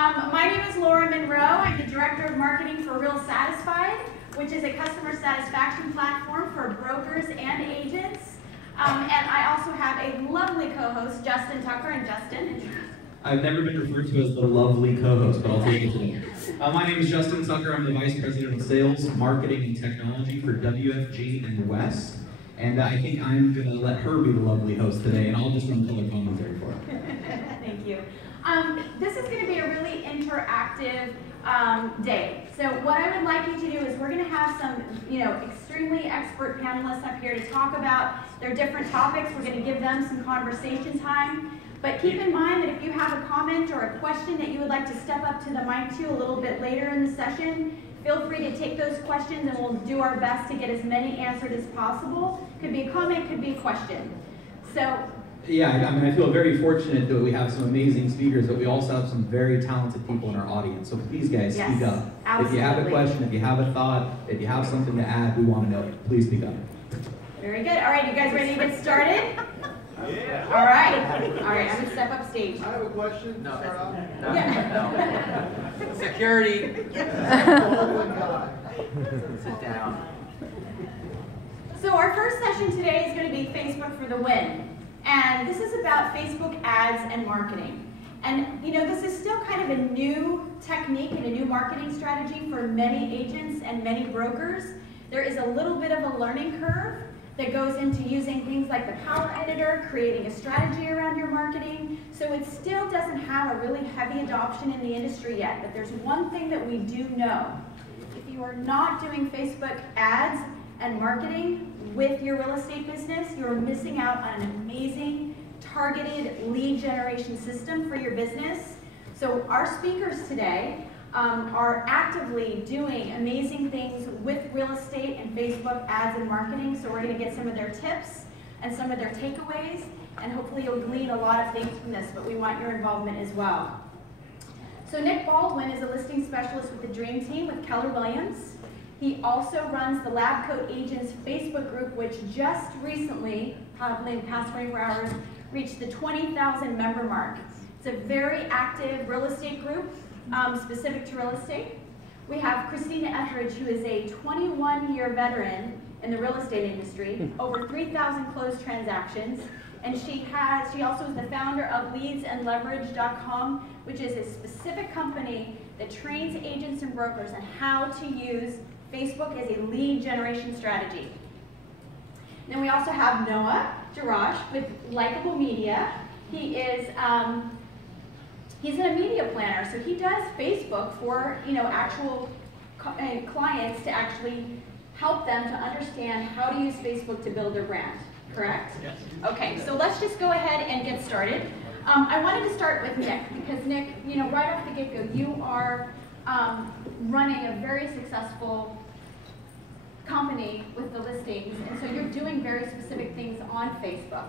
My name is Monroe. I'm the Director of Marketing for Real Satisfied, which is a customer satisfaction platform for brokers and agents. And I also have a lovely co-host, Justin Tucker. And Justin, I've never been referred to as the lovely co-host, but I'll take it today. My name is Justin Tucker. I'm the Vice President of Sales, Marketing, and Technology for WFG in the West. And I think I'm going to let her be the lovely host today, and I'll just run color commentary for her. Thank you. This is going to be a really interactive day. So what I would like you to do is we're going to have some, extremely expert panelists up here to talk about their different topics. We're going to give them some conversation time. But keep in mind that if you have a comment or a question that you would like to step up to the mic to a little bit later in the session, feel free to take those questions and we'll do our best to get as many answered as possible. Could be a comment, could be a question. So. Yeah, I mean, I feel very fortunate that we have some amazing speakers, but we also have some very talented people in our audience. So please, guys, speak up. Absolutely. If you have a question, if you have a thought, if you have something to add, we want to know it. Please speak up. Very good. All right, you guys ready to get started? Yeah. All right, I'm going to step up stage. I have a question. No. Yeah. Security. Baldwin guy. Sit down. So our first session today is going to be Facebook for the win. And this is about Facebook ads and marketing. And this is still kind of a new technique and a new marketing strategy for many agents and many brokers. There is a little bit of a learning curve that goes into using things like the Power Editor, creating a strategy around your marketing. So it still doesn't have a really heavy adoption in the industry yet. But there's one thing that we do know. If you are not doing Facebook ads and marketing with your real estate business, you're missing out on an amazing targeted lead generation system for your business. So our speakers today are actively doing amazing things with real estate and Facebook ads and marketing. So we're going to get some of their tips and some of their takeaways, and hopefully you'll glean a lot of things from this, but we want your involvement as well. So Nick Baldwin is a listing specialist with the Dream Team with Keller Williams. He also runs the Lab Coat Agents Facebook group, which just recently, probably in the past 24 hours, reached the 20,000 member mark. It's a very active real estate group specific to real estate. We have Christina Etheridge, who is a 21-year veteran in the real estate industry, over 3,000 closed transactions, and she also is the founder of leadsandleverage.com, which is a specific company that trains agents and brokers on how to use Facebook as a lead generation strategy. Then we also have Noah Jorash with Likeable Media. He is he's a media planner, so he does Facebook for actual clients to actually help them to understand how to use Facebook to build their brand. Correct? Yes. Okay, so let's just go ahead and get started. I wanted to start with Nick because Nick, right off the get-go, you are running a very successful company with the listings, and so you're doing very specific things on Facebook.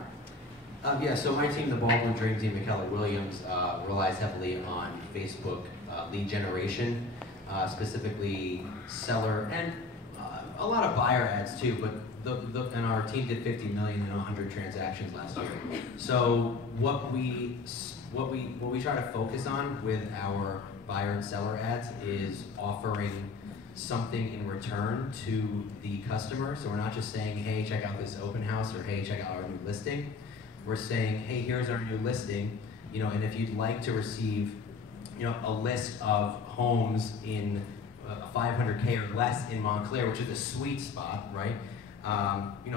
Yeah, so my team, the Baldwin Dream Team at Keller Williams, relies heavily on Facebook lead generation, specifically seller and a lot of buyer ads too, but and our team did 50 million in 100 transactions last year. So what we try to focus on with our buyer and seller ads is offering something in return to the customer. So we're not just saying, hey, check out this open house, or hey, check out our new listing. We're saying, hey, here's our new listing, and if you'd like to receive, a list of homes in 500K or less in Montclair, which is a sweet spot, right?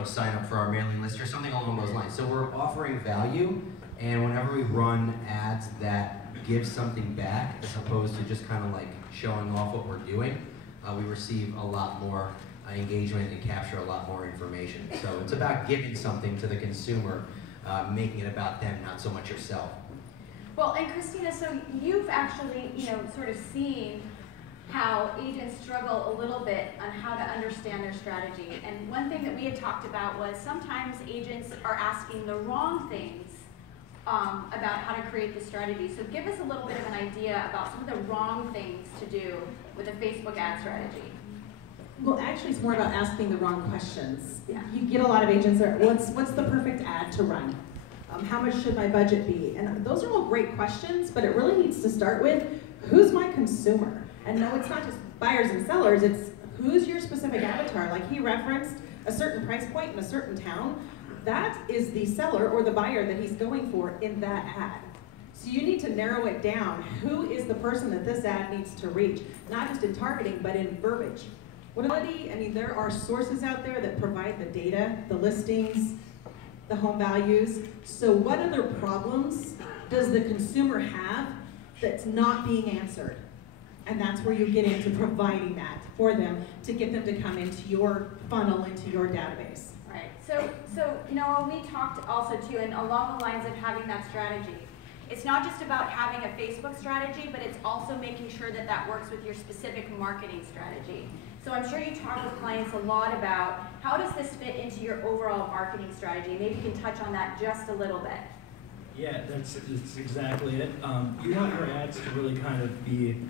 Sign up for our mailing list or something along those lines. So we're offering value, and whenever we run ads that give something back, as opposed to just kind of like showing off what we're doing, we receive a lot more engagement and capture a lot more information. So it's about giving something to the consumer, making it about them, not so much yourself. Well, and Christina, so you've actually, sort of seen how agents struggle a little bit on how to understand their strategy. And one thing that we had talked about was sometimes agents are asking the wrong things about how to create the strategy. So give us a little bit of an idea about some of the wrong things to do with a Facebook ad strategy. Well, actually, it's more about asking the wrong questions. Yeah. You get a lot of agents that are, what's the perfect ad to run? How much should my budget be? And those are all great questions, but it really needs to start with, who's my consumer? And no, it's not just buyers and sellers, it's who's your specific avatar. Like he referenced a certain price point in a certain town. That is the seller or the buyer that he's going for in that ad. So you need to narrow it down. Who is the person that this ad needs to reach? Not just in targeting, but in verbiage. I mean, there are sources out there that provide the data, the listings, the home values. So what other problems does the consumer have that's not being answered? And that's where you get into providing that for them to get them to come into your funnel, into your database. Right. So you know, we talked also too, and along the lines of having that strategy. It's not just about having a Facebook strategy, but it's also making sure that that works with your specific marketing strategy. So I'm sure you talk with clients a lot about how does this fit into your overall marketing strategy? Maybe you can touch on that just a little bit. Yeah, that's exactly it. You want your ads to really kind of be,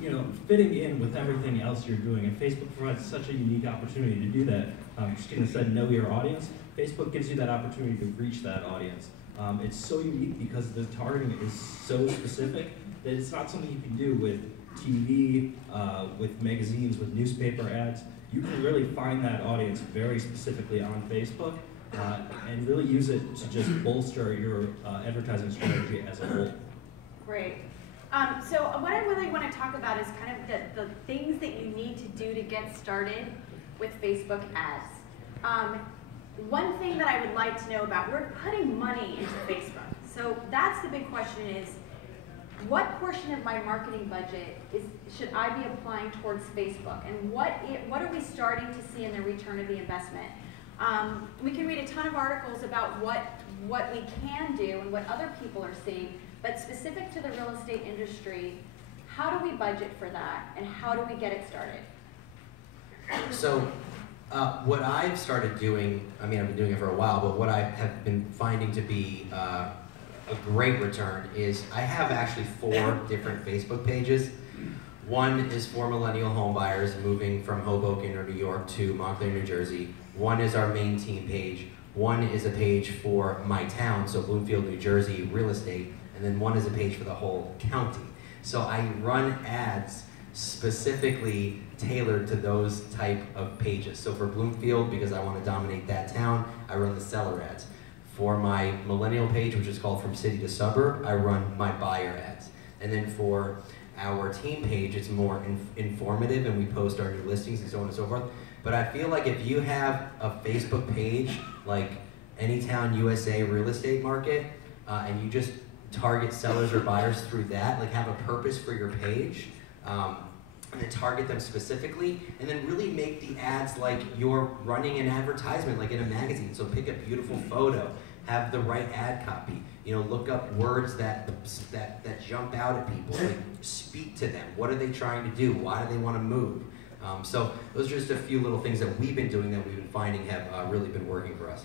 you know, fitting in with everything else you're doing. And Facebook provides such a unique opportunity to do that. Christina said, know your audience. Facebook gives you that opportunity to reach that audience. It's so unique because the targeting is so specific that it's not something you can do with TV, with magazines, with newspaper ads. You can really find that audience very specifically on Facebook and really use it to just bolster your advertising strategy as a whole. Great. So what I really want to talk about is kind of the things that you need to do to get started with Facebook ads. One thing that I would like to know about, we're putting money into Facebook. So that's the big question is, what portion of my marketing budget should I be applying towards Facebook? And what are we starting to see in the return of the investment? We can read a ton of articles about what we can do and what other people are seeing, but specific to the real estate industry, how do we budget for that and how do we get it started? So what I've started doing, I mean, I've been doing it for a while, but what I have been finding to be a great return is I have actually 4 different Facebook pages. One is for millennial home buyers moving from Hoboken or New York to Montclair, New Jersey. One is our main team page. One is a page for my town, so Bloomfield, New Jersey, real estate. And then one is a page for the whole county. So I run ads specifically tailored to those type of pages. So for Bloomfield, because I want to dominate that town, I run the seller ads. For my millennial page, which is called From City to Suburb, I run my buyer ads. And then for our team page, it's more informative and we post our new listings and so on and so forth. But I feel like if you have a Facebook page, like Anytown USA Real Estate Market, and you just target sellers or buyers through that, like have a purpose for your page, and then target them specifically, and then really make the ads like you're running an advertisement, like in a magazine. So pick a beautiful photo, have the right ad copy, you know, look up words that jump out at people, like speak to them. What are they trying to do? Why do they want to move? So those are just a few little things that we've been doing that we've been finding have really been working for us.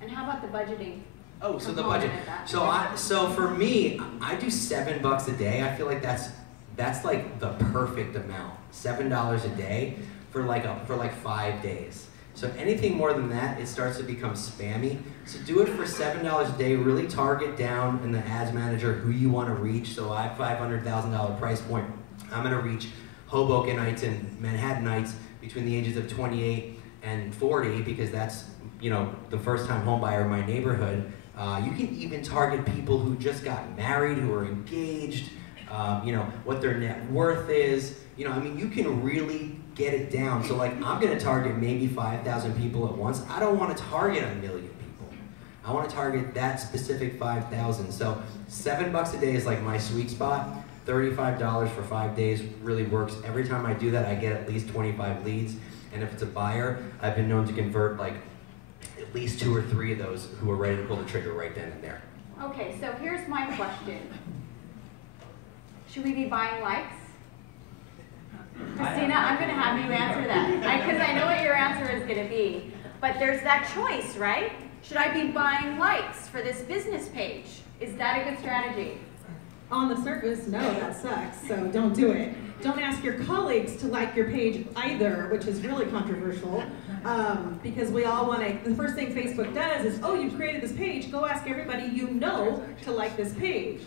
And how about the budgeting? Oh, so the budget. So for me, I do $7 a day. I feel like that's like the perfect amount. $7 a day for like 5 days. So anything more than that, it starts to become spammy. So do it for $7 a day. Really target down in the ads manager who you want to reach. So I have $500,000 price point. I'm going to reach Hobokenites and Manhattanites between the ages of 28 and 40 because that's, you know, the first time home buyer in my neighborhood. You can even target people who just got married, who are engaged, you know, what their net worth is. You know, I mean, you can really get it down. So like, I'm gonna target maybe 5,000 people at once. I don't wanna target 1 million people. I wanna target that specific 5,000. So $7 a day is like my sweet spot. $35 for 5 days really works. Every time I do that, I get at least 25 leads. And if it's a buyer, I've been known to convert like at least 2 or 3 of those who are ready to pull the trigger right then and there. Okay, so here's my question. Should we be buying likes? Christina, I'm going to have you answer that, because I know what your answer is going to be. But there's that choice, right? Should I be buying likes for this business page? Is that a good strategy? On the surface, no, that sucks, so don't do it. Don't ask your colleagues to like your page either, which is really controversial, because we all want to, the first thing Facebook does is, oh, you created this page, go ask everybody you know to like this page.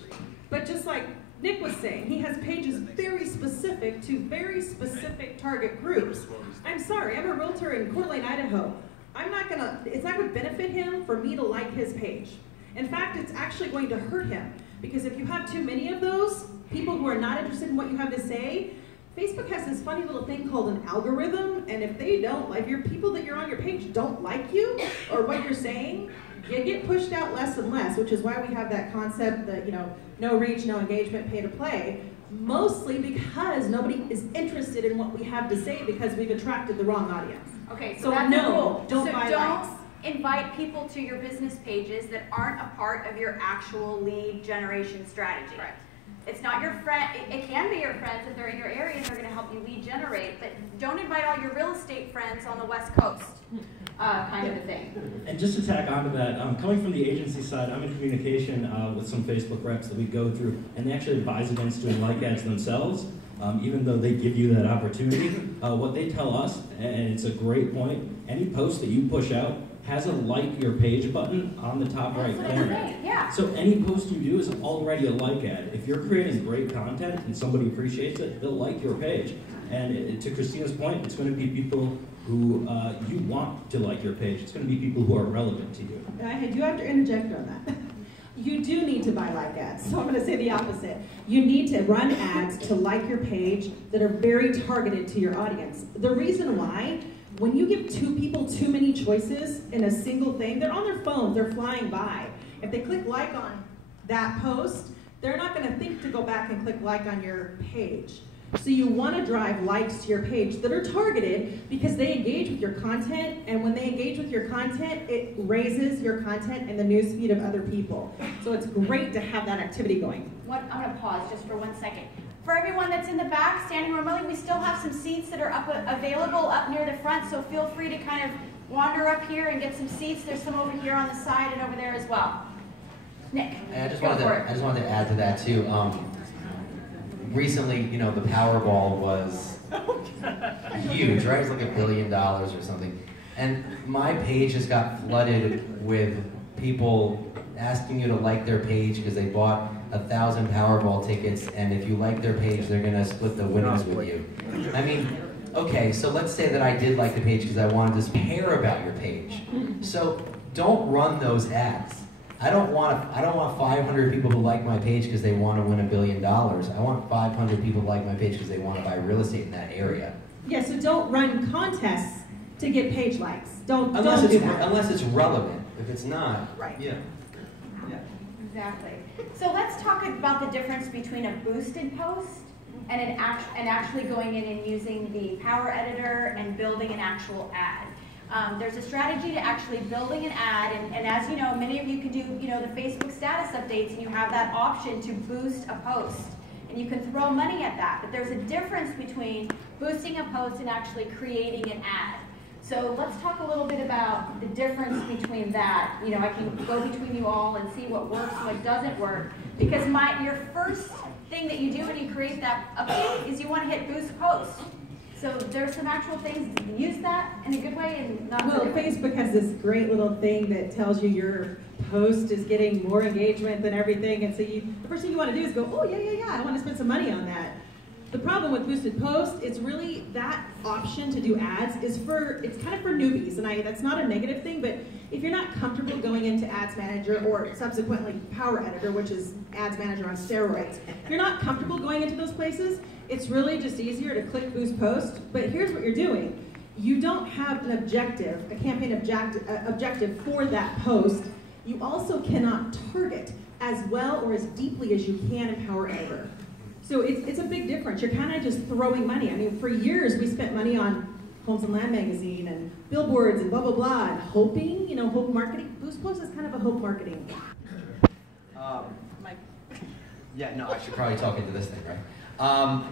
But just like Nick was saying, he has pages very specific to very specific target groups. I'm sorry, I'm a realtor in Coeur d'Alene, Idaho. It's not going to benefit him for me to like his page. In fact, it's actually going to hurt him, because if you have too many of those, people who are not interested in what you have to say, Facebook has this funny little thing called an algorithm, and if they don't, like your people that you're on your page don't like you or what you're saying, you get pushed out less and less, which is why we have that concept that, you know, no reach, no engagement, pay to play, mostly because nobody is interested in what we have to say because we've attracted the wrong audience. Okay, So that's no, a rule. don't buy likes. Invite people to your business pages that aren't a part of your actual lead generation strategy. Right. It's not your friend, it can be your friends if they're in your area and they're going to help you lead generate, but don't invite all your real estate friends on the West Coast, kind of a thing. And just to tack onto that, coming from the agency side, I'm in communication with some Facebook reps that we go through, and they actually advise against doing like ads themselves, even though they give you that opportunity. What they tell us, and it's a great point, any post that you push out has a like your page button on the top right corner. Yeah. So any post you do is already a like ad. If you're creating great content and somebody appreciates it, they'll like your page. And to Christina's point, it's going to be people who you want to like your page. It's going to be people who are relevant to you. I do have to interject on that. You do need to buy like ads, so I'm going to say the opposite. You need to run ads to like your page that are very targeted to your audience. The reason why, when you give two people too many choices in a single thing, they're on their phones, they're flying by. If they click like on that post, they're not going to think to go back and click like on your page. So you want to drive likes to your page that are targeted because they engage with your content, and when they engage with your content, it raises your content in the newsfeed of other people. So it's great to have that activity going. I'm going to pause just for 1 second. For everyone that's in the back, standing remotely, we still have some seats that are available up near the front, so feel free to kind of wander up here and get some seats. There's some over here on the side and over there as well. Nick, I just wanted to add to that too. Recently, you know, the Powerball was huge, right? It was like $1 billion or something. And my page just got flooded with people asking you to like their page because they bought 1,000 Powerball tickets, and if you like their page, they're gonna split the winnings with you. I mean, okay, so let's say that I did like the page because I wanted to care about your page. So don't run those ads. I don't want 500 people to like my page because they want to win $1 billion. I want 500 people to like my page because they want to buy real estate in that area. Yeah, so don't run contests to get page likes. Don't do that. Unless it's relevant. If it's not, right. Yeah. Exactly. So let's talk about the difference between a boosted post and actually going in and using the Power Editor and building an actual ad. There's a strategy to actually building an ad, and as you know, many of you can do, you know, the Facebook status updates, and you have that option to boost a post, and you can throw money at that. But there's a difference between boosting a post and actually creating an ad. So let's talk a little bit about the difference between that. You know, I can go between you all and see what works and what doesn't work, because your first thing that you do when you create that update is you want to hit boost post. So there's some actual things, use that in a good way and not Well, in a good way. Facebook has this great little thing that tells you your post is getting more engagement than everything, and so the first thing you want to do is go, oh yeah, I want to spend some money on that. The problem with boosted posts, it's really that option to do ads it's kind of for newbies, and that's not a negative thing, but if you're not comfortable going into Ads Manager or subsequently Power Editor, which is Ads Manager on steroids, if you're not comfortable going into those places, it's really just easier to click Boost Post. But here's what you're doing. You don't have an objective, a campaign objective for that post. You also cannot target as well or as deeply as you can in Power Editor. So it's a big difference. You're kind of just throwing money. I mean, for years we spent money on Homes and Land magazine and billboards and blah, blah, blah, and hoping, you know, hope marketing. Boost Post is kind of a hope marketing. Yeah, no, I should probably talk into this thing, right?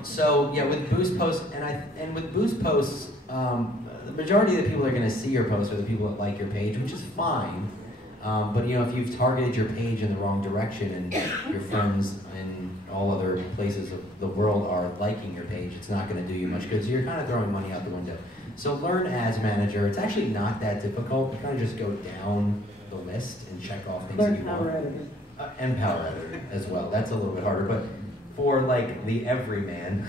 So yeah, with Boost Posts, and with Boost Posts, the majority of the people that are going to see your posts are the people that like your page, which is fine. But you know, if you've targeted your page in the wrong direction and your friends and all other places of the world are liking your page, it's not going to do you much good. So you're kind of throwing money out the window. So learn Ads Manager. It's actually not that difficult. You kind of just go down the list and check off things that you want. And Power Editor as well. That's a little bit harder, but for like the everyman,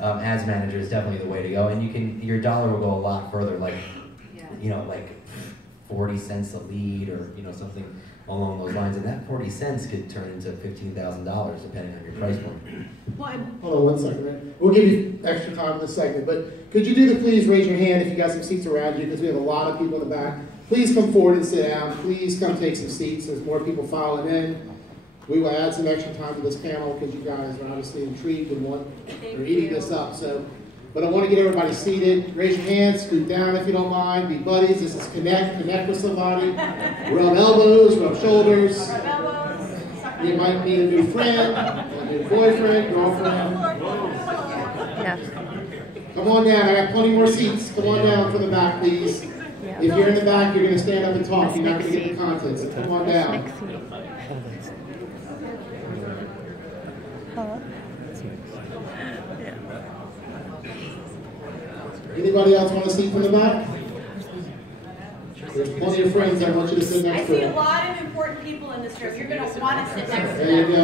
Ads Manager is definitely the way to go. And you can, your dollar will go a lot further, like, you know, like 40 cents a lead, or you know, something along those lines. And that 40 cents could turn into $15,000 depending on your price point. Hold on 1 second, man. We'll give you extra time in this segment, but could you do the please raise your hand if you got some seats around you, because we have a lot of people in the back. Please come forward and sit down. Please come take some seats. There's more people filing in. We will add some extra time to this panel because you guys are obviously intrigued and are eating this up. So, but I want to get everybody seated. Raise your hands, scoot down if you don't mind. Be buddies. This is connect with somebody. Rub elbows, rub shoulders. You might need a new friend, a new boyfriend, girlfriend. Come on down. I got plenty more seats. Come on down from the back, please. If you're in the back, you're going to stand up and talk. You're not going to get the content, so come on down. Anybody else want a seat from the back? There's plenty of friends I want you to sit next to. I see a lot of important people in this room. You're going to want to sit next to them. There you go.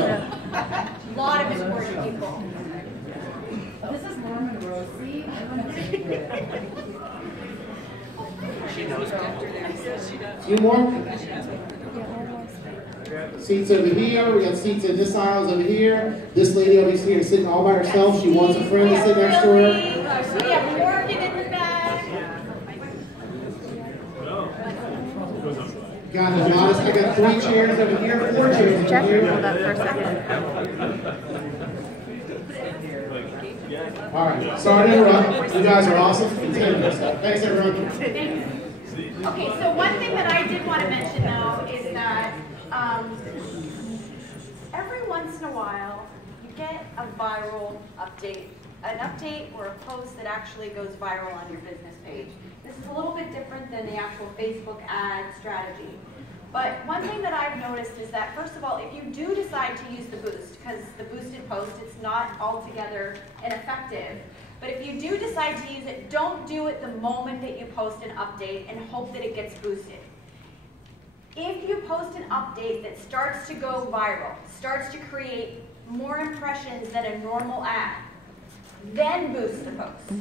A lot of important people. This is more Monroe. See? She knows. A few more? Seats over here. We got seats in this aisle over here. This lady over here is sitting all by herself. She wants a friend to sit next to her. We have Morgan in the back. God, I got 3 chairs over here, 4 chairs over here. Hold up for a second. All right, sorry to interrupt. You guys are awesome. Continue. Thanks, everyone. Okay, so one thing that I did want to mention, though, is that every once in a while, you get a viral update, an update or a post that actually goes viral on your business page. This is a little bit different than the actual Facebook ad strategy. But one thing that I've noticed is that, first of all, if you do decide to use the boost, because the boosted post, it's not altogether ineffective, but if you do decide to use it, don't do it the moment that you post an update and hope that it gets boosted. If you post an update that starts to go viral, starts to create more impressions than a normal ad, then boost the post.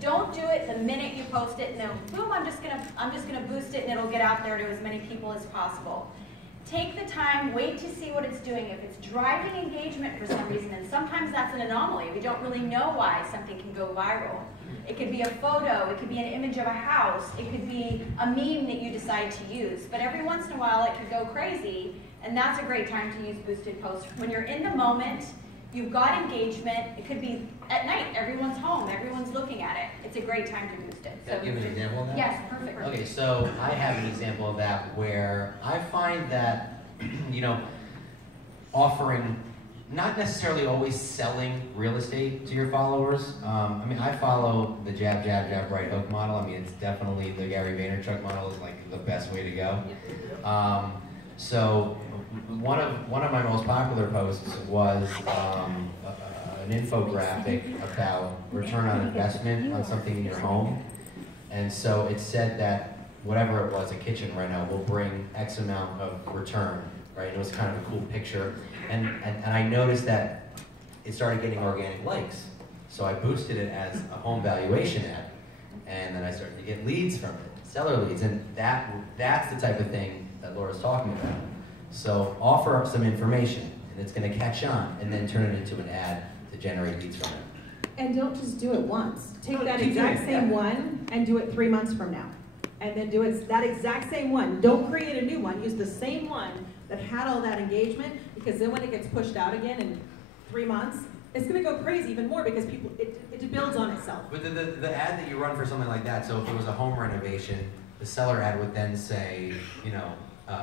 Don't do it the minute you post it and then boom, I'm just gonna boost it and it'll get out there to as many people as possible. Take the time, wait to see what it's doing. If it's driving engagement for some reason, and sometimes that's an anomaly. We don't really know why something can go viral. It could be a photo, it could be an image of a house, it could be a meme that you decide to use. But every once in a while it could go crazy, and that's a great time to use boosted posts. When you're in the moment, you've got engagement, it could be at night, everyone's home, everyone's looking at it. It's a great time to boost it. Can I give an example of that? Yes, perfect. Okay, so I have an example of that where I find that, you know, offering, not necessarily always selling real estate to your followers. I mean, I follow the jab, jab, jab, right hook model. I mean, it's definitely the Gary Vaynerchuk model is like the best way to go. So one of my most popular posts was an infographic about return on investment on something in your home. And so it said that whatever it was, a kitchen right now, will bring X amount of return, right? And it was kind of a cool picture. And I noticed that it started getting organic likes. So I boosted it as a home valuation ad. And then I started to get leads from it, seller leads. And that's the type of thing that Laura's talking about. So offer up some information, and it's going to catch on, and then turn it into an ad to generate leads from it. And don't just do it once. Take that exact same one and do it 3 months from now. And then do it that exact same one. Don't create a new one. Use the same one that had all that engagement, because then when it gets pushed out again in 3 months, it's going to go crazy even more because people it builds on itself. But the ad that you run for something like that, so if it was a home renovation, the seller ad would then say, you know,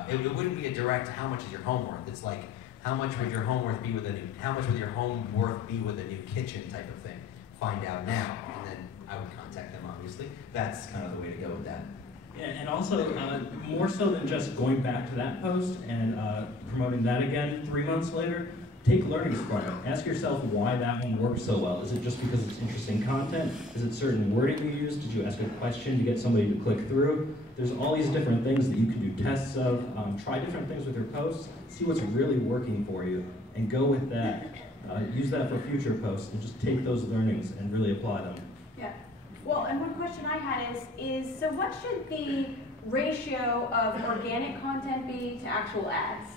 it wouldn't be a direct how much is your home worth. It's like how much would your home worth be with a new new kitchen type of thing. Find out now, and then I would contact them. Obviously, that's kind of the way to go with that. Yeah, and also more so than just going back to that post and promoting that again 3 months later, take learnings from it. Ask yourself why that one works so well. Is it just because it's interesting content? Is it certain wording you use? Did you ask a question to get somebody to click through? There's all these different things that you can do tests of. Try different things with your posts. See what's really working for you, and go with that. Use that for future posts, and just take those learnings and really apply them. Yeah. Well, and one question I had is so what should the ratio of organic content be to actual ads?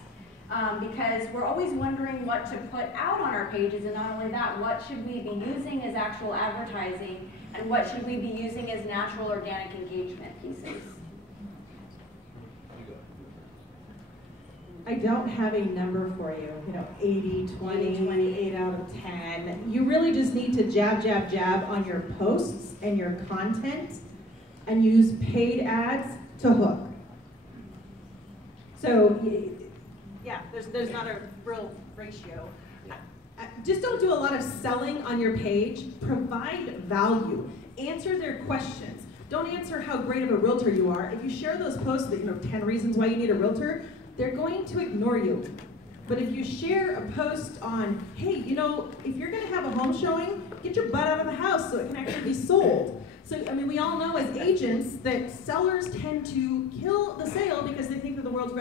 Because we're always wondering what to put out on our pages, and not only that, what should we be using as actual advertising, and what should we be using as natural organic engagement pieces? I don't have a number for you, 80, 20, 8 out of 10. You really just need to jab, jab, jab on your posts and your content and use paid ads to hook. So, yeah, there's not a real ratio. Just don't do a lot of selling on your page. Provide value. Answer their questions. Don't answer how great of a realtor you are. If you share those posts that, 10 reasons why you need a realtor, they're going to ignore you. But if you share a post on, hey, if you're gonna have a home showing, get your butt out of the house so it can actually be sold. So, we all know as agents that sellers tend to kill the sale because they think they're the world's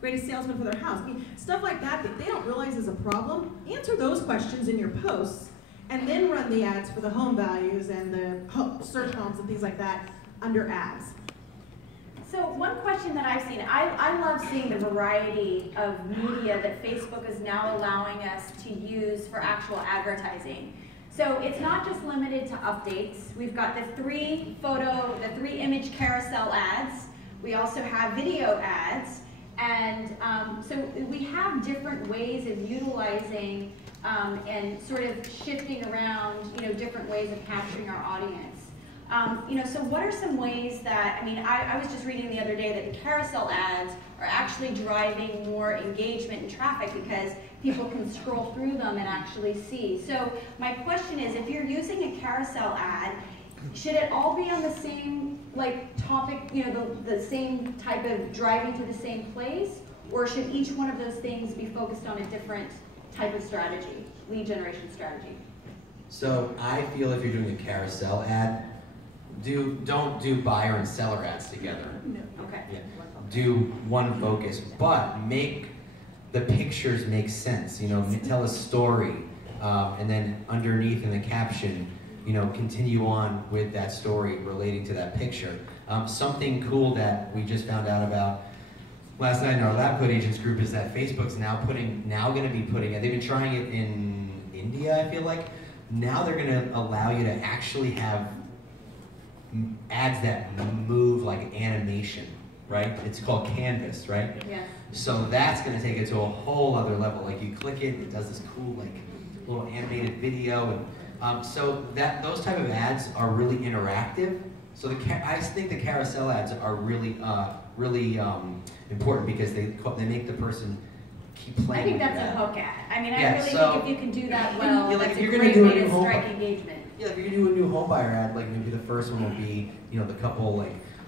greatest salesman for their house. Stuff like that they don't realize is a problem. Answer those questions in your posts, and then run the ads for the home values and the search homes and things like that under ads. So one question that I've seen, I love seeing the variety of media that Facebook is now allowing us to use for actual advertising. So it's not just limited to updates. We've got the 3 image carousel ads. We also have video ads. And so we have different ways of utilizing and sort of shifting around, different ways of capturing our audience. So what are some ways that, I was just reading the other day that the carousel ads are actually driving more engagement and traffic because people can scroll through them and actually see. So my question is, if you're using a carousel ad, should it all be on the same topic, the same type of driving to the same place? Or should each one of those things be focused on a different type of strategy, lead generation strategy? So I feel if you're doing a carousel ad, don't do buyer and seller ads together. No. Okay. Yeah. Do one focus, but make the pictures make sense. Tell a story, and then underneath in the caption, continue on with that story relating to that picture. Something cool that we just found out about last night in our Lab Code Agents group is that Facebook's now going to be putting, they've been trying it in India, I feel like. Now they're going to allow you to actually have ads that move like animation, right? It's called Canvas, right? Yeah. So that's going to take it to a whole other level. Like you click it, it does this cool little animated video, and so those type of ads are really interactive. So I think the carousel ads are really important because they make the person keep playing. I think with that's that. a hook ad. I Yeah, really so- think if you can do that well, Yeah, that's if a you're great gonna do way a to home- strike engagement. Yeah, if you're gonna do a new home buyer ad, maybe the first one will be, the couple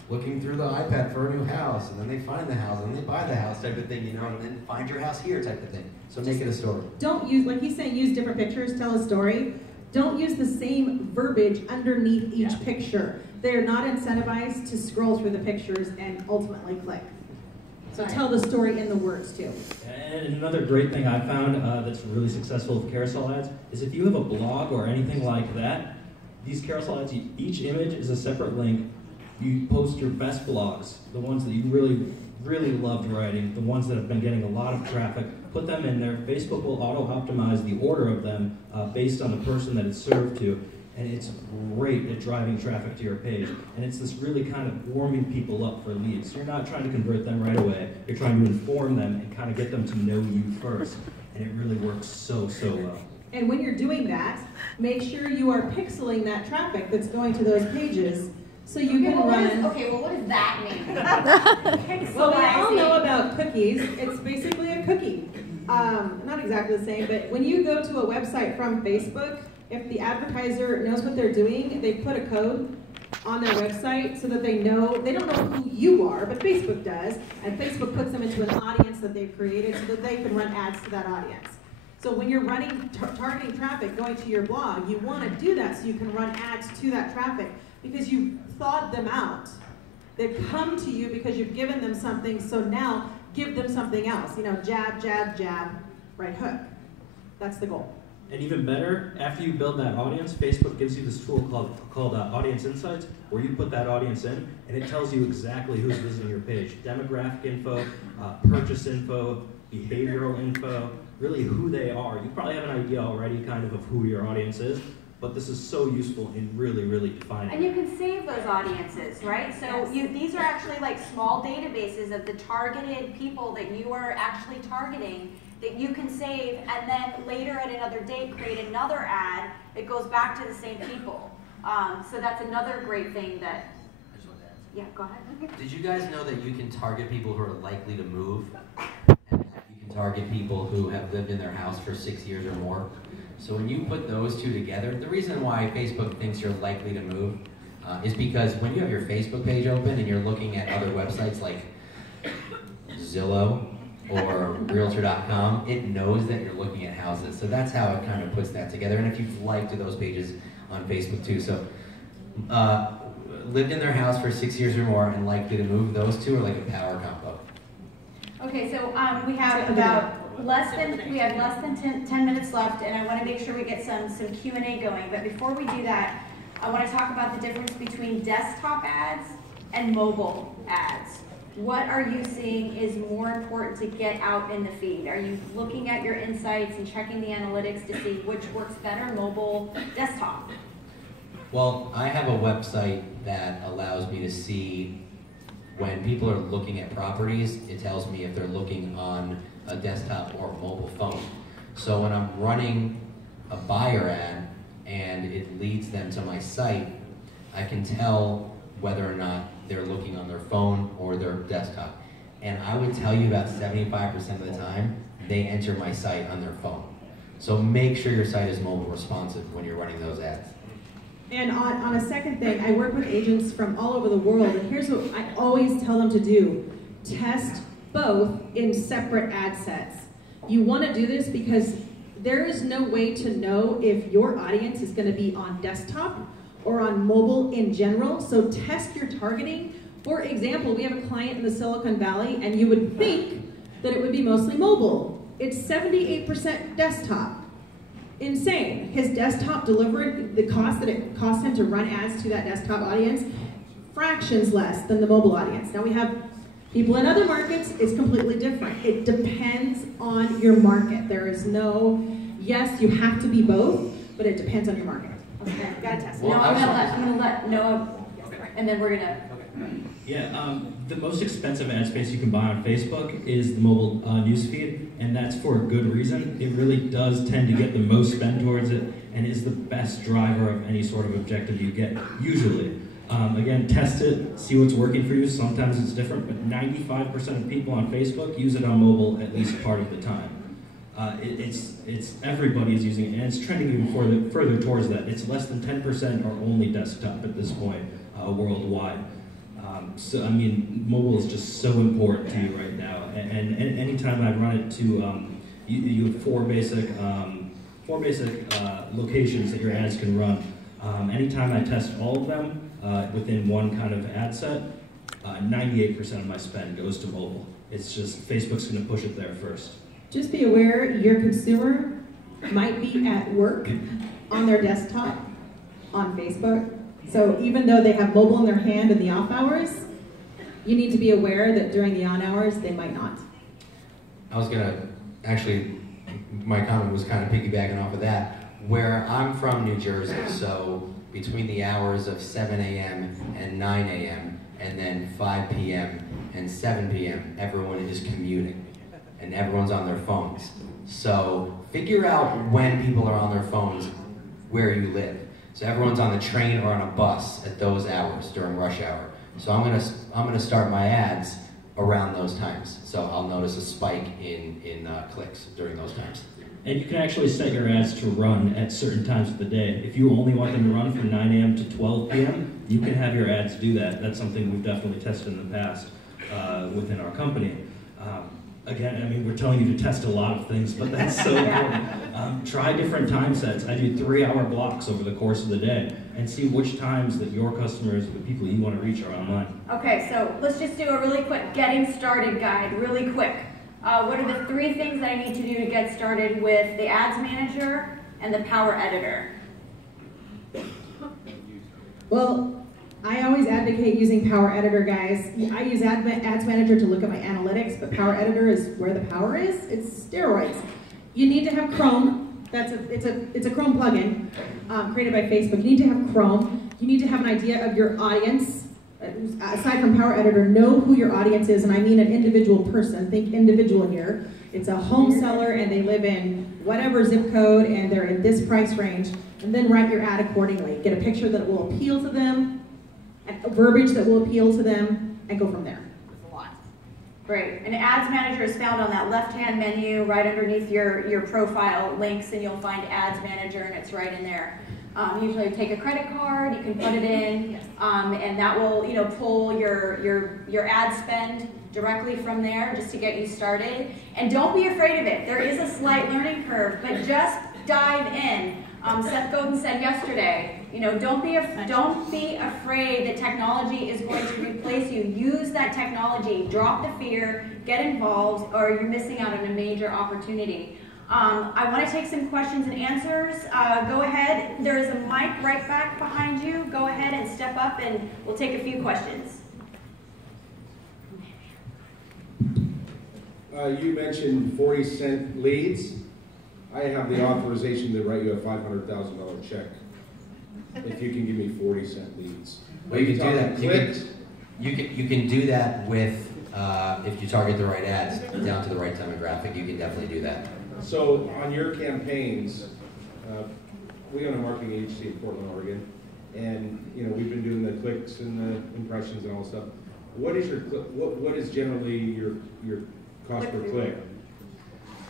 looking through the iPad for a new house, and then they find the house, and then they buy the house type of thing, and then find your house here type of thing. So make it a story. Don't use, like he's saying, use different pictures, tell a story. Don't use the same verbiage underneath each picture. They're not incentivized to scroll through the pictures and ultimately click. So tell the story in the words too. And another great thing I found that's really successful with carousel ads is if you have a blog or anything like that, these carousel ads, each image is a separate link. You post your best blogs, the ones that you really, really loved writing, the ones that have been getting a lot of traffic, put them in there. Facebook will auto-optimize the order of them based on the person that it's served to. And it's great at driving traffic to your page. And it's this really kind of warming people up for leads. You're not trying to convert them right away. You're trying to inform them and kind of get them to know you first. And it really works so, so well. And when you're doing that, make sure you are pixeling that traffic that's going to those pages so you can run... What does that mean? Well, we all know about cookies. It's basically a cookie. Not exactly the same, but when you go to a website from Facebook, if the advertiser knows what they're doing, they put a code on their website so that they don't know who you are, but Facebook does, and Facebook puts them into an audience that they've created so that they can run ads to that audience. So when you're running, targeting traffic going to your blog, you want to do that so you can run ads to that traffic because you've thawed them out. They've come to you because you've given them something, so now give them something else. You know, jab, jab, jab, right hook. That's the goal. And even better, after you build that audience, Facebook gives you this tool called Audience Insights, where you put that audience in, and it tells you exactly who's visiting your page. Demographic info, purchase info, behavioral info, really who they are. You probably have an idea already kind of who your audience is, but this is so useful in really defining. And you can save those audiences, right? So these are actually like small databases of the targeted people that you are actually targeting that you can save, and then later at another date create another ad that goes back to the same people. So that's another great thing that, yeah, go ahead. Did you guys know that you can target people who are likely to move? And you can target people who have lived in their house for 6 years or more? So when you put those two together, the reason why Facebook thinks you're likely to move is because when you have your Facebook page open and you're looking at other websites like Zillow or Realtor.com, it knows that you're looking at houses. So that's how it kind of puts that together. And if you've liked those pages on Facebook too. So lived in their house for 6 years or more and likely to move, those two are like a power combo. Okay, so we have less than 10 minutes left, and I want to make sure we get some Q&A going. But before we do that, I want to talk about the difference between desktop ads and mobile ads. What are you seeing is more important to get out in the feed? Are you looking at your insights and checking the analytics to see which works better, mobile, desktop? Well, I have a website that allows me to see when people are looking at properties, it tells me if they're looking on a desktop or a mobile phone. So when I'm running a buyer ad and it leads them to my site, I can tell whether or not they're looking on their phone or their desktop. And I would tell you about 75% of the time, they enter my site on their phone. So make sure your site is mobile responsive when you're running those ads. And on a second thing, I work with agents from all over the world, and here's what I always tell them to do. Test both in separate ad sets. You want to do this because there is no way to know if your audience is going to be on desktop or on mobile in general, so test your targeting. For example, we have a client in the Silicon Valley, and you would think that it would be mostly mobile. It's 78% desktop. Insane. His desktop delivered, the cost that it costs him to run ads to that desktop audience, fractions less than the mobile audience. Now we have people in other markets, it's completely different. It depends on your market. There is no, yes, you have to be both, but it depends on your market. Okay, gotta test it. Well, No, I'm gonna let Noah, and then we're gonna. Yeah, the most expensive ad space you can buy on Facebook is the mobile newsfeed, and that's for a good reason. It really does tend to get the most spend towards it, and is the best driver of any sort of objective you get, usually. Again, test it, see what's working for you. Sometimes it's different, but 95% of people on Facebook use it on mobile at least part of the time. It's everybody is using it, and it's trending even further towards that. It's less than 10% are only desktop at this point worldwide. So I mean, mobile is just so important to you right now. And anytime I run it to, you have four basic locations that your ads can run. Anytime I test all of them within one kind of ad set, 98% of my spend goes to mobile. It's just Facebook's going to push it there first. Just be aware your consumer might be at work on their desktop on Facebook. So even though they have mobile in their hand in the off hours, you need to be aware that during the on hours, they might not. I was gonna, actually, my comment was kind of piggybacking off of that. Where I'm from, New Jersey, so between the hours of 7 a.m. and 9 a.m., and then 5 p.m. and 7 p.m., everyone is commuting, and everyone's on their phones. So figure out when people are on their phones where you live. So everyone's on the train or on a bus at those hours during rush hour. So I'm gonna start my ads around those times. So I'll notice a spike in clicks during those times. And you can actually set your ads to run at certain times of the day. If you only want them to run from 9 a.m. to 12 p.m., you can have your ads do that. That's something we've definitely tested in the past within our company. Again, I mean, we're telling you to test a lot of things, but that's so important. Try different time sets. I do 3-hour blocks over the course of the day and see which times that your customers, the people you want to reach, are online. Okay, so let's just do a really quick getting started guide, really quick. What are the 3 things that I need to do to get started with the Ads Manager and the Power Editor? Well, I always advocate using Power Editor, guys. I use Ads Manager to look at my analytics, but Power Editor is where the power is. It's steroids. You need to have Chrome. It's a Chrome plugin created by Facebook. You need to have Chrome. You need to have an idea of your audience. Aside from Power Editor, know who your audience is, and I mean an individual person. Think individual here. It's a home seller, and they live in whatever zip code, and they're in this price range. And then write your ad accordingly. Get a picture that will appeal to them, a verbiage that will appeal to them, and go from there. That's a lot. Great. And Ads Manager is found on that left-hand menu right underneath your profile links, and you'll find Ads Manager, and it's right in there. Usually you take a credit card, you can put it in, and that will pull your ad spend directly from there just to get you started. And don't be afraid of it. There is a slight learning curve, but just dive in. Seth Godin said yesterday, don't be afraid that technology is going to replace you. Use that technology. Drop the fear. Get involved, or you're missing out on a major opportunity. I want to take some questions and answers. Go ahead. There is a mic right back behind you. Go ahead and step up, and we'll take a few questions. You mentioned 40-cent leads. I have the authorization to write you a $500,000 check if you can give me 40-cent leads. Well, you can do that. Clicks? You can do that with if you target the right ads down to the right demographic. You can definitely do that. So on your campaigns, we own a marketing agency in Portland, Oregon, and we've been doing the clicks and the impressions and all that stuff. What is generally your cost per click?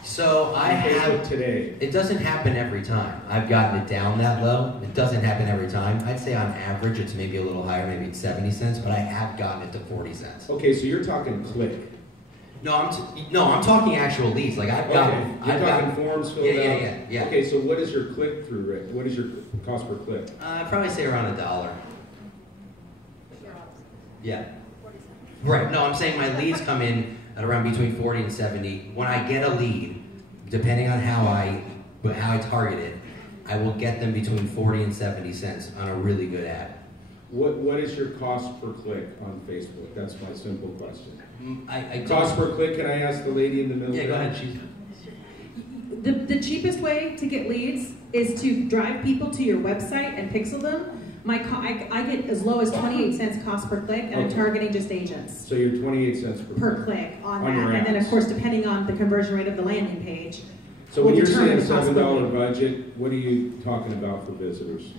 So I have today. It doesn't happen every time. I've gotten it down that low. It doesn't happen every time. I'd say on average it's maybe a little higher, maybe it's 70 cents, but I have gotten it to 40 cents. Okay, so you're talking click. No, I'm talking actual leads. Like I've gotten forms filled out. Yeah. Okay, so what is your click-through rate? What is your cost per click? I'd probably say around $1. Yeah. Right. No, I'm saying my leads come in at around between 40 and 70. When I get a lead, depending on how I target it, I will get them between 40 and 70 cents on a really good ad. What is your cost per click on Facebook? That's my simple question. Cost per click, can I ask the lady in the middle? Yeah, go ahead. The cheapest way to get leads is to drive people to your website and pixel them. I get as low as 28 cents cost per click, and I'm targeting just agents. So you're 28 cents per click on that. And then, of course, depending on the conversion rate of the landing page. So when you're saying $7 budget, what are you talking about for visitors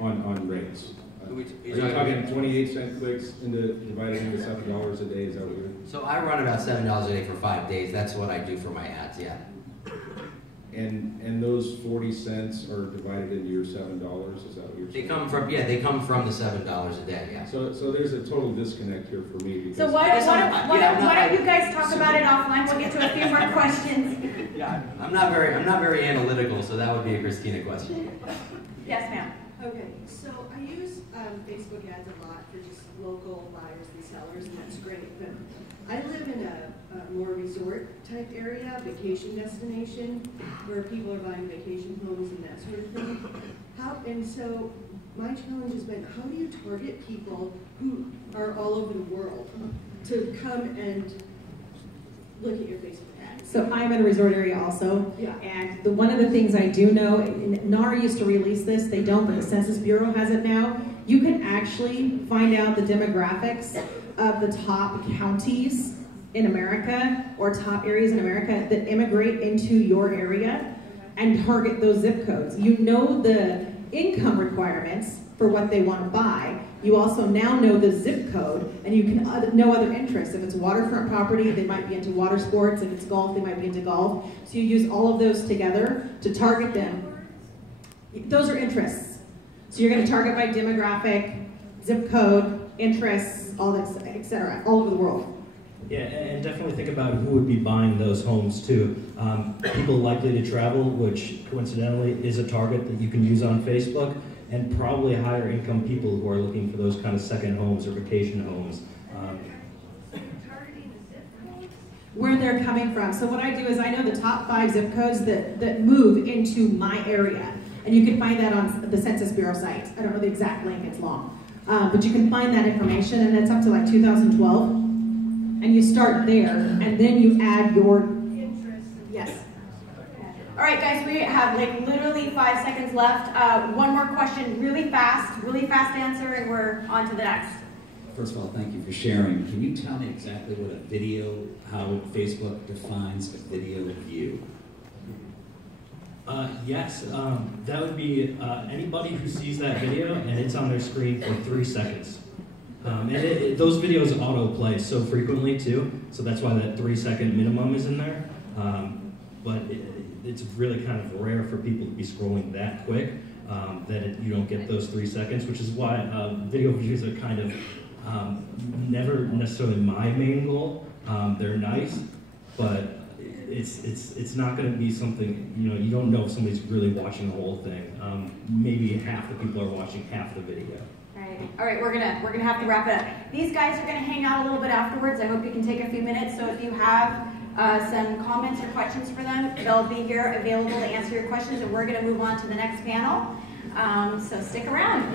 on rates? Are you talking 28 cent clicks divided into $7 a day? Is that what you're? So I run about $7 a day for 5 days. That's what I do for my ads. Yeah. And those 40 cents are divided into your $7. Is that what you're saying? They come from the $7 a day. Yeah. So there's a total disconnect here for me. So why don't you guys talk about it offline? We'll get to a few more questions. Yeah. I'm not very analytical, so that would be a Christina question. Yes, ma'am. Okay, so I use Facebook ads a lot for just local buyers and sellers, and that's great. But I live in a more resort type area, vacation destination, where people are buying vacation homes and that sort of thing. And so my challenge has been, how do you target people who are all over the world to come and look at your Facebook ads? So I'm in a resort area also, and one of the things I do know, NAR used to release this, they don't, but the Census Bureau has it now. You can actually find out the demographics of the top counties in America or top areas in America that immigrate into your area and target those zip codes. You know the income requirements for what they want to buy. You also now know the zip code, and you can know other interests. If it's waterfront property, they might be into water sports. If it's golf, they might be into golf. So you use all of those together to target them. Those are interests. So you're going to target by demographic, zip code, interests, all that, etc., all over the world. Yeah, and definitely think about who would be buying those homes too. People likely to travel, which coincidentally is a target that you can use on Facebook, and probably higher income people who are looking for those kind of second homes or vacation homes. Where they're coming from. So what I do is I know the top 5 zip codes that move into my area. And you can find that on the Census Bureau site. I don't know the exact link, it's long. But you can find that information, and it's up to like 2012. And you start there, and then you add your interest. Yes. All right, guys, we have like literally 5 seconds left. One more question, really fast answer, and we're on to the next. First of all, thank you for sharing. Can you tell me exactly what a video, how Facebook defines a video view? Yes, that would be anybody who sees that video and it's on their screen for 3 seconds. And those videos autoplay so frequently too, so that's why that 3-second minimum is in there. But it's really kind of rare for people to be scrolling that quick that you don't get those 3 seconds, which is why video views are kind of never necessarily my main goal. They're nice, but it's not going to be something, you don't know if somebody's really watching the whole thing. Maybe half the people are watching half the video. All right, we're gonna have to wrap it up. These guys are gonna hang out a little bit afterwards. I hope you can take a few minutes. So if you have some comments or questions for them, they'll be here available to answer your questions, and we're gonna move on to the next panel. So stick around.